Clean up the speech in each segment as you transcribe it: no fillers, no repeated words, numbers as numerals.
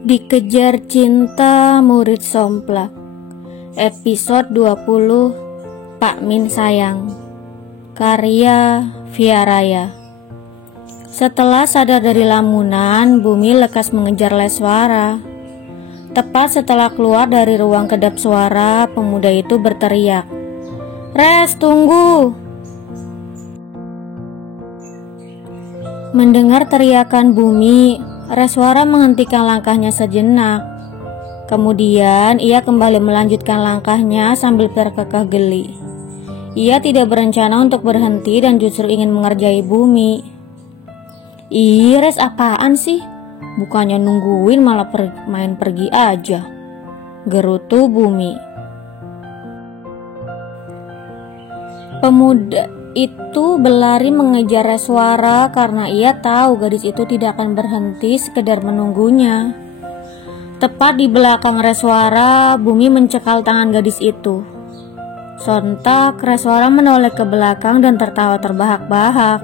Dikejar Cinta Murid Somplak, episode 20, Pak Min Sayang, karya Via Raya. Setelah sadar dari lamunan, Bumi lekas mengejar Leswara. Tepat setelah keluar dari ruang kedap suara, pemuda itu berteriak, "Res, tunggu!" Mendengar teriakan Bumi, Reswara menghentikan langkahnya sejenak. Kemudian ia kembali melanjutkan langkahnya sambil terkekeh geli. Ia tidak berencana untuk berhenti dan justru ingin mengerjai Bumi. "Ih, Res, apaan sih? Bukannya nungguin malah main pergi aja," gerutu Bumi. Pemuda itu berlari mengejar Reswara karena ia tahu gadis itu tidak akan berhenti sekedar menunggunya. Tepat di belakang Reswara, Bumi mencekal tangan gadis itu. Sontak Reswara menoleh ke belakang dan tertawa terbahak-bahak.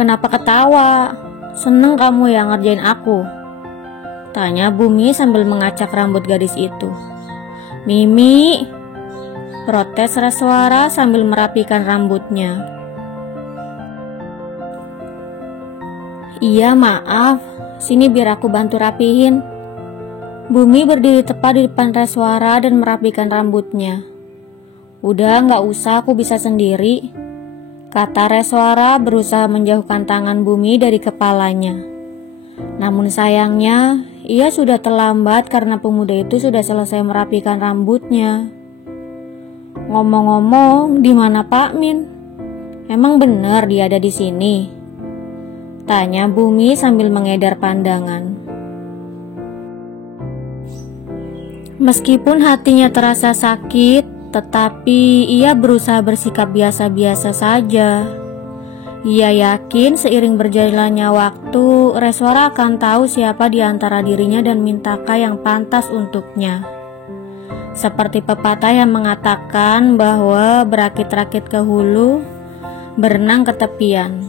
"Kenapa ketawa? Seneng kamu yang ngerjain aku?" tanya Bumi sambil mengacak rambut gadis itu. "Mimi," protes Reswara sambil merapikan rambutnya. "Iya, maaf. Sini biar aku bantu rapihin." Bumi berdiri tepat di depan Reswara dan merapikan rambutnya. "Udah, gak usah, aku bisa sendiri," kata Reswara berusaha menjauhkan tangan Bumi dari kepalanya. Namun sayangnya, ia sudah terlambat karena pemuda itu sudah selesai merapikan rambutnya. "Ngomong-ngomong, di mana Pak Min? Emang benar dia ada di sini?" tanya Bumi sambil mengedar pandangan. Meskipun hatinya terasa sakit, tetapi ia berusaha bersikap biasa-biasa saja. Ia yakin seiring berjalannya waktu, Reswara akan tahu siapa di antara dirinya dan Mintaka yang pantas untuknya. Seperti pepatah yang mengatakan bahwa berakit-rakit ke hulu, berenang ke tepian,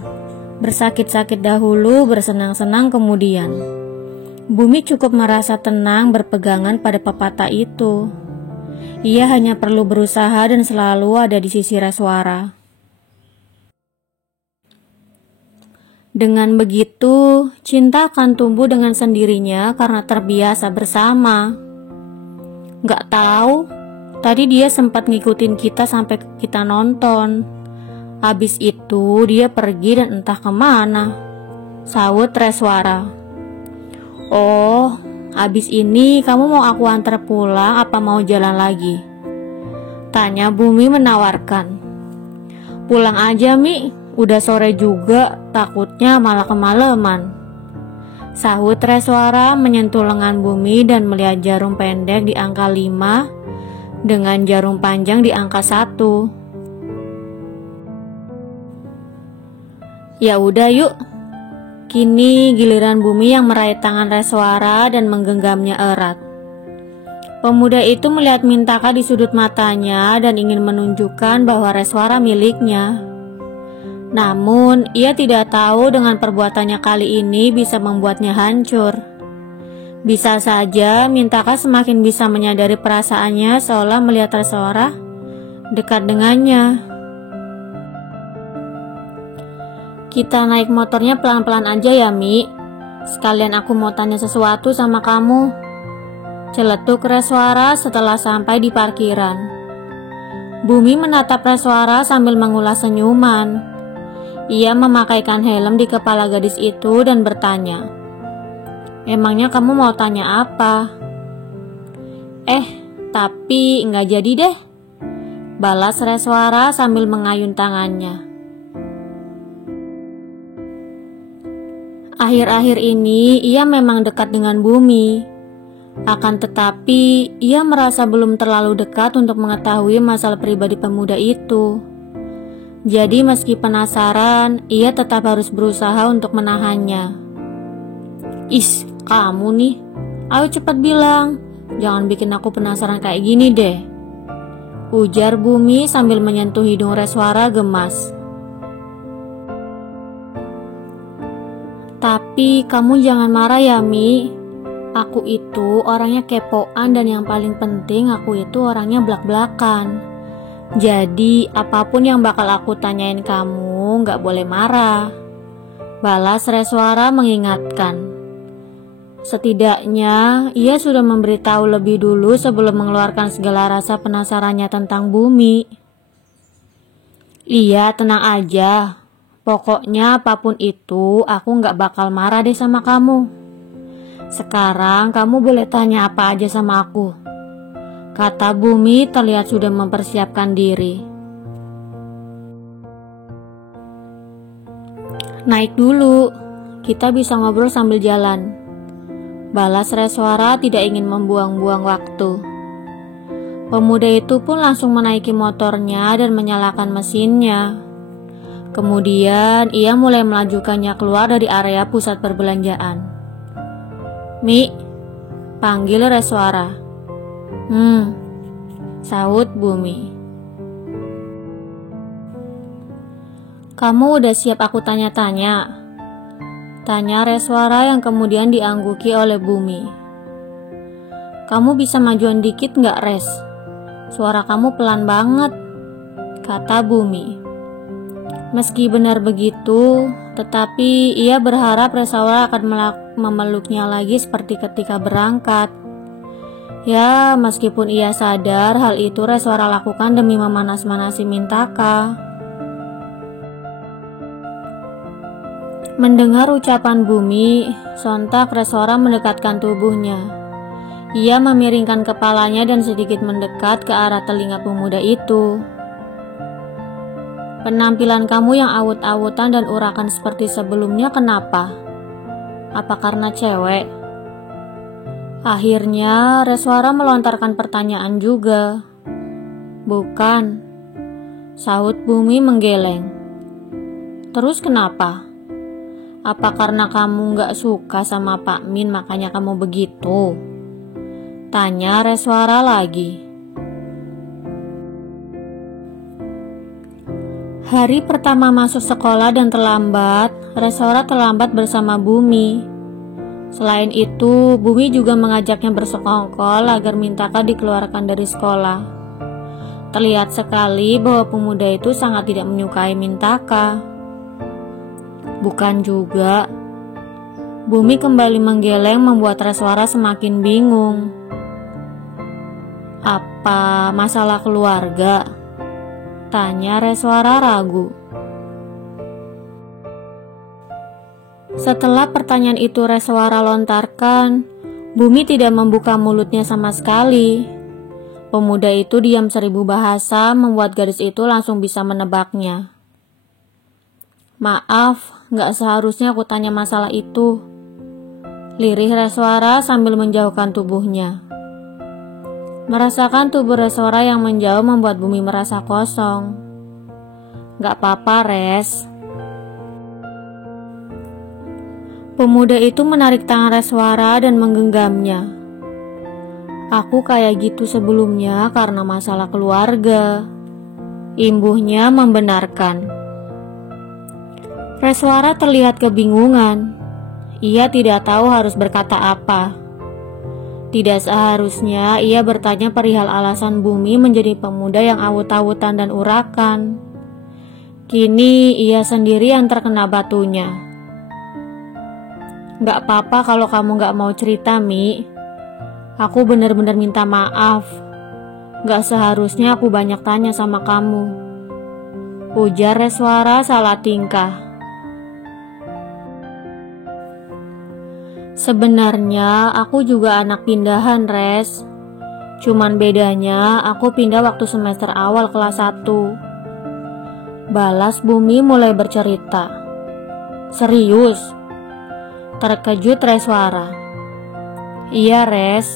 bersakit-sakit dahulu, bersenang-senang kemudian. Bumi cukup merasa tenang berpegangan pada pepatah itu. Ia hanya perlu berusaha dan selalu ada di sisi Reswara. Dengan begitu, cinta akan tumbuh dengan sendirinya karena terbiasa bersama. "Gak tahu, tadi dia sempat ngikutin kita sampai kita nonton. Habis itu dia pergi dan entah kemana," sahut Reswara. "Oh, habis ini kamu mau aku antar pulang apa mau jalan lagi?" tanya Bumi menawarkan. "Pulang aja, Mi, udah sore juga, takutnya malah kemalaman," sahut Reswara menyentuh lengan Bumi dan melihat jarum pendek di angka 5 dengan jarum panjang di angka 1. "Ya udah yuk." Kini giliran Bumi yang meraih tangan Reswara dan menggenggamnya erat. Pemuda itu melihat Mintaka di sudut matanya dan ingin menunjukkan bahwa Reswara miliknya. Namun, ia tidak tahu dengan perbuatannya kali ini bisa membuatnya hancur. Bisa saja Mintaka semakin bisa menyadari perasaannya seolah melihat Reswara dekat dengannya. "Kita naik motornya pelan-pelan aja ya, Mi. Sekalian aku mau tanya sesuatu sama kamu," celetuk Reswara setelah sampai di parkiran. Bumi menatap Reswara sambil mengulas senyuman. Ia memakaikan helm di kepala gadis itu dan bertanya, "Emangnya kamu mau tanya apa?" Tapi nggak jadi deh," balas Reswara sambil mengayun tangannya. Akhir-akhir ini ia memang dekat dengan Bumi. Akan tetapi ia merasa belum terlalu dekat untuk mengetahui masalah pribadi pemuda itu. Jadi meski penasaran, ia tetap harus berusaha untuk menahannya. "Is, kamu nih, ayo cepat bilang, jangan bikin aku penasaran kayak gini deh," ujar Bumi sambil menyentuh hidung Reswara gemas. "Tapi kamu jangan marah ya, Mi. Aku itu orangnya kepoan dan yang paling penting aku itu orangnya blak-blakan. Jadi apapun yang bakal aku tanyain kamu gak boleh marah. Balas Reswara mengingatkan. Setidaknya ia sudah memberitahu lebih dulu sebelum mengeluarkan segala rasa penasarannya tentang bumi. Iya, tenang aja. Pokoknya apapun itu aku gak bakal marah deh sama kamu. Sekarang kamu boleh tanya apa aja sama aku, kata Bumi terlihat sudah mempersiapkan diri. Naik dulu, kita bisa ngobrol sambil jalan. Balas Reswara tidak ingin membuang-buang waktu. Pemuda itu pun langsung menaiki motornya dan menyalakan mesinnya. Kemudian ia mulai melajukannya keluar dari area pusat perbelanjaan. Mi, panggil Reswara. Sahut Bumi. Kamu udah siap aku tanya-tanya? Tanya Reswara yang kemudian diangguki oleh Bumi. Kamu bisa majuan dikit gak, Res? Suara kamu pelan banget, kata Bumi. Meski benar begitu, tetapi ia berharap Reswara akan memeluknya lagi seperti ketika berangkat. Ya, meskipun ia sadar hal itu Reswara lakukan demi memanas-manasi Mintaka. Mendengar ucapan Bumi, sontak Reswara mendekatkan tubuhnya. Ia memiringkan kepalanya dan sedikit mendekat ke arah telinga pemuda itu. Penampilan kamu yang awut-awutan dan urakan seperti sebelumnya kenapa? Apa karena cewek? Akhirnya Reswara melontarkan pertanyaan juga. Bukan, sahut Bumi menggeleng. Terus kenapa? Apa karena kamu gak suka sama Pak Min makanya kamu begitu? Tanya Reswara lagi. Hari pertama masuk sekolah dan terlambat, Reswara terlambat bersama Bumi. Selain itu, Bumi juga mengajaknya bersekongkol agar Mintaka dikeluarkan dari sekolah. Terlihat sekali bahwa pemuda itu sangat tidak menyukai Mintaka. Bukan juga. Bumi kembali menggeleng membuat Reswara semakin bingung. Apa masalah keluarga? Tanya Reswara ragu. Setelah pertanyaan itu Reswara lontarkan, Bumi tidak membuka mulutnya sama sekali. Pemuda itu diam 1000 bahasa membuat gadis itu langsung bisa menebaknya. Maaf, gak seharusnya aku tanya masalah itu. Lirih Reswara sambil menjauhkan tubuhnya. Merasakan tubuh Reswara yang menjauh membuat Bumi merasa kosong. Gak apa-apa, Res. Pemuda itu menarik tangan Reswara dan menggenggamnya. Aku kayak gitu sebelumnya karena masalah keluarga. Imbuhnya membenarkan. Reswara terlihat kebingungan. Ia tidak tahu harus berkata apa. Tidak seharusnya ia bertanya perihal alasan Bumi menjadi pemuda yang awut-awutan dan urakan. Kini ia sendiri yang terkena batunya. Gak apa-apa kalau kamu gak mau cerita, Mi. Aku benar-benar minta maaf. Gak seharusnya aku banyak tanya sama kamu. Ujar Reswara salah tingkah. Sebenarnya aku juga anak pindahan, Res. Cuman bedanya aku pindah waktu semester awal kelas 1. Balas Bumi mulai bercerita. Serius? Terkejut Reswara. Iya, Res.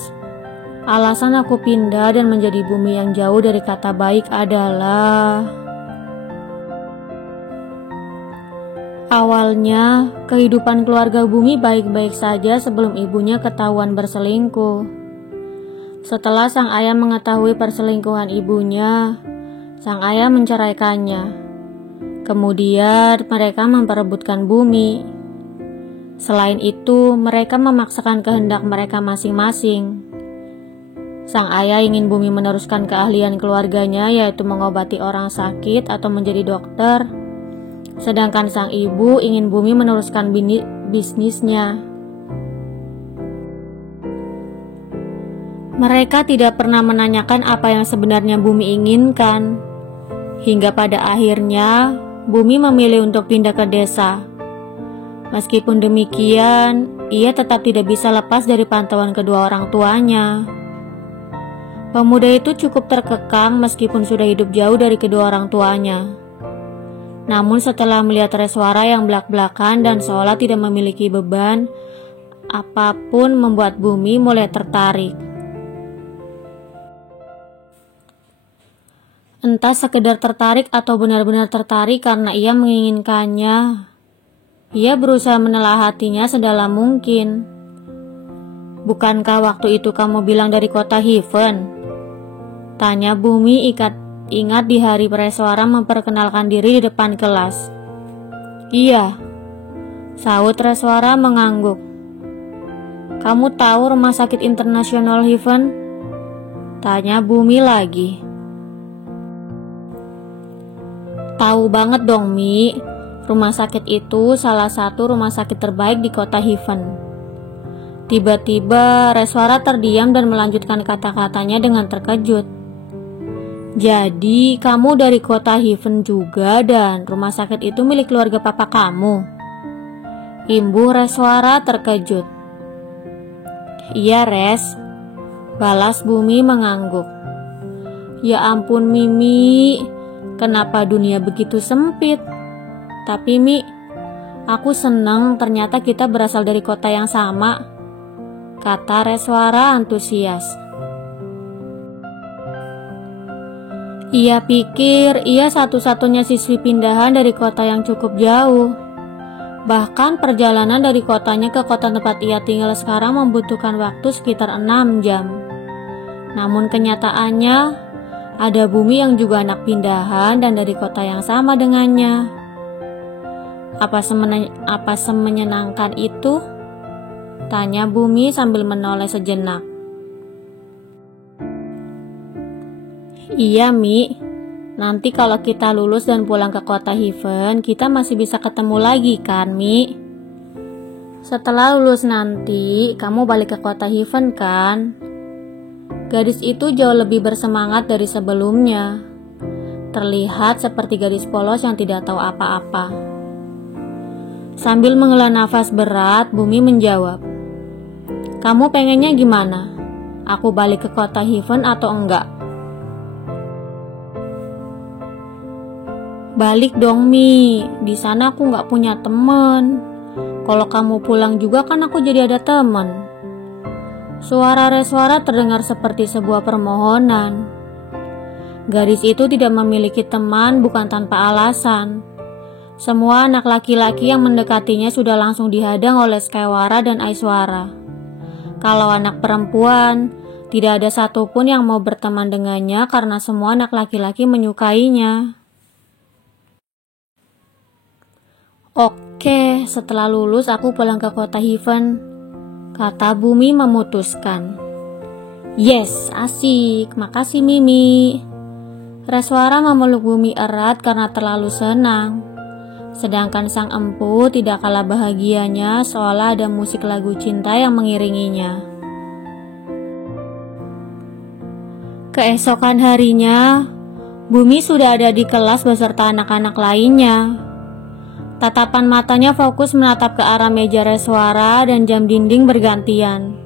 Alasan aku pindah dan menjadi Bumi yang jauh dari kata baik adalah... Awalnya, kehidupan keluarga Bumi baik-baik saja sebelum ibunya ketahuan berselingkuh. Setelah sang ayah mengetahui perselingkuhan ibunya, sang ayah menceraikannya. Kemudian mereka memperebutkan Bumi. Selain itu, mereka memaksakan kehendak mereka masing-masing. Sang ayah ingin Bumi meneruskan keahlian keluarganya, yaitu mengobati orang sakit atau menjadi dokter. Sedangkan sang ibu ingin Bumi meneruskan bisnisnya. Mereka tidak pernah menanyakan apa yang sebenarnya Bumi inginkan. Hingga pada akhirnya, Bumi memilih untuk pindah ke desa. Meskipun demikian, ia tetap tidak bisa lepas dari pantauan kedua orang tuanya. Pemuda itu cukup terkekang meskipun sudah hidup jauh dari kedua orang tuanya. Namun setelah melihat Reswara yang belak-belakan dan seolah tidak memiliki beban, apapun membuat Bumi mulai tertarik. Entah sekedar tertarik atau benar-benar tertarik karena ia menginginkannya. Ia berusaha menelah hatinya sedalam mungkin. Bukankah waktu itu kamu bilang dari kota Heaven? Tanya Bumi ingat di hari Reswara memperkenalkan diri di depan kelas. Iya, sahut Reswara mengangguk. Kamu tahu Rumah Sakit Internasional Heaven? Tanya Bumi lagi. Tahu banget dong, Mi. Rumah sakit itu salah satu rumah sakit terbaik di kota Heaven. Tiba-tiba Reswara terdiam dan melanjutkan kata-katanya dengan terkejut. Jadi kamu dari kota Heaven juga dan rumah sakit itu milik keluarga papa kamu? Imbuh Reswara terkejut. Iya Res, balas Bumi mengangguk. Ya ampun Mimi, kenapa dunia begitu sempit? Tapi Mi, aku senang ternyata kita berasal dari kota yang sama, kata Reswara antusias. Ia pikir ia satu-satunya siswi pindahan dari kota yang cukup jauh. Bahkan perjalanan dari kotanya ke kota tempat ia tinggal sekarang membutuhkan waktu sekitar 6 jam. Namun kenyataannya, ada Bumi yang juga anak pindahan dan dari kota yang sama dengannya. Apa semenyenangkan itu? Tanya Bumi sambil menoleh sejenak. Iya Mi, nanti kalau kita lulus dan pulang ke kota Heaven, kita masih bisa ketemu lagi kan Mi? Setelah lulus nanti, kamu balik ke kota Heaven kan? Gadis itu jauh lebih bersemangat dari sebelumnya. Terlihat seperti gadis polos yang tidak tahu apa-apa. Sambil menghela nafas berat, Bumi menjawab. Kamu pengennya gimana? Aku balik ke kota Heaven atau enggak? Balik dong Mi, di sana aku nggak punya teman. Kalau kamu pulang juga kan aku jadi ada teman. Suara Reswara terdengar seperti sebuah permohonan. Gadis itu tidak memiliki teman bukan tanpa alasan. Semua anak laki-laki yang mendekatinya sudah langsung dihadang oleh Skywara dan Aishwara. Kalau anak perempuan, tidak ada satupun yang mau berteman dengannya karena semua anak laki-laki menyukainya. Oke, setelah lulus aku pulang ke kota Heaven, kata Bumi memutuskan. Yes, asik, makasih Mimi. Reswara memeluk Bumi erat karena terlalu senang. Sedangkan sang empu tidak kalah bahagianya seolah ada musik lagu cinta yang mengiringinya. Keesokan harinya, Bumi sudah ada di kelas beserta anak-anak lainnya. Tatapan matanya fokus menatap ke arah meja Reswara dan jam dinding bergantian.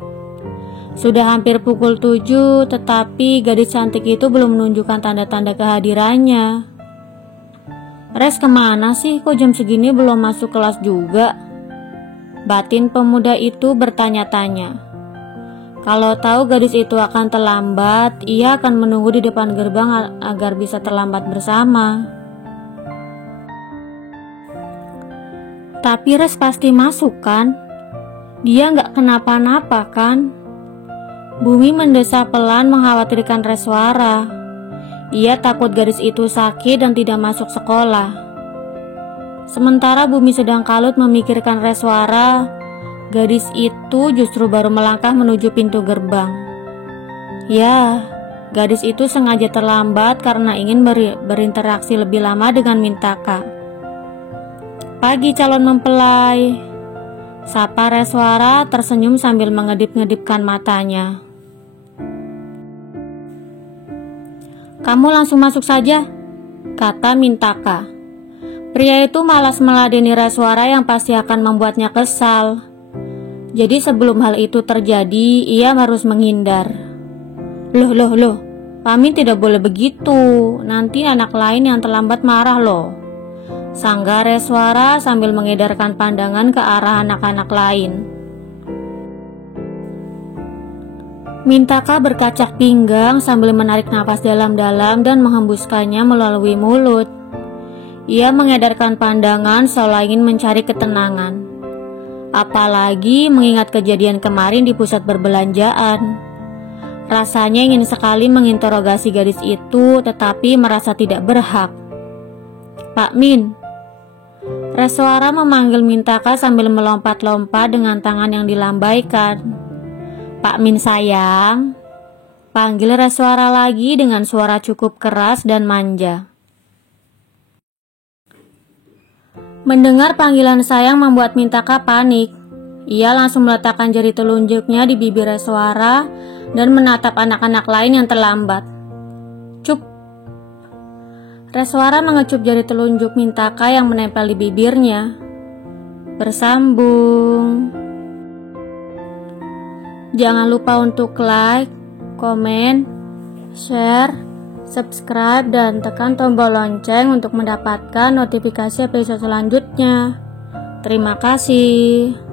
Sudah hampir pukul 7, tetapi gadis cantik itu belum menunjukkan tanda-tanda kehadirannya. Res kemana sih? Kok jam segini belum masuk kelas juga? Batin pemuda itu bertanya-tanya. Kalau tahu gadis itu akan terlambat, ia akan menunggu di depan gerbang agar bisa terlambat bersama. Tapi Res pasti masuk kan? Dia nggak kenapa-napa kan? Bumi mendesah pelan mengkhawatirkan Reswara. Ia takut gadis itu sakit dan tidak masuk sekolah. Sementara Bumi sedang kalut memikirkan Reswara, Gadis itu justru baru melangkah menuju pintu gerbang. Ya, gadis itu sengaja terlambat karena ingin berinteraksi lebih lama dengan Mintaka. "Pagi calon mempelai," sapa Reswara tersenyum sambil mengedip-ngedipkan matanya. "Kamu langsung masuk saja," kata Mintaka. Pria itu malas meladeni Reswara yang pasti akan membuatnya kesal. Jadi sebelum hal itu terjadi, ia harus menghindar. Loh, Pamin tidak boleh begitu. Nanti anak lain yang terlambat marah loh," sanggar Reswara sambil mengedarkan pandangan ke arah anak-anak lain. Mintaka berkacak pinggang sambil menarik napas dalam-dalam dan menghembuskannya melalui mulut. Ia mengedarkan pandangan seolah ingin mencari ketenangan. Apalagi mengingat kejadian kemarin di pusat perbelanjaan. Rasanya ingin sekali menginterogasi gadis itu, tetapi merasa tidak berhak. "Pak Min," Reswara memanggil Mintaka sambil melompat-lompat dengan tangan yang dilambaikan. "Pak Min sayang," panggil Reswara lagi dengan suara cukup keras dan manja. Mendengar panggilan sayang membuat Mintaka panik. Ia langsung meletakkan jari telunjuknya di bibir Reswara dan menatap anak-anak lain yang terlambat. "Cup!" Reswara mengecup jari telunjuk Mintaka yang menempel di bibirnya. "Bersambung." Jangan lupa untuk like, komen, share, subscribe, dan tekan tombol lonceng untuk mendapatkan notifikasi episode selanjutnya. Terima kasih.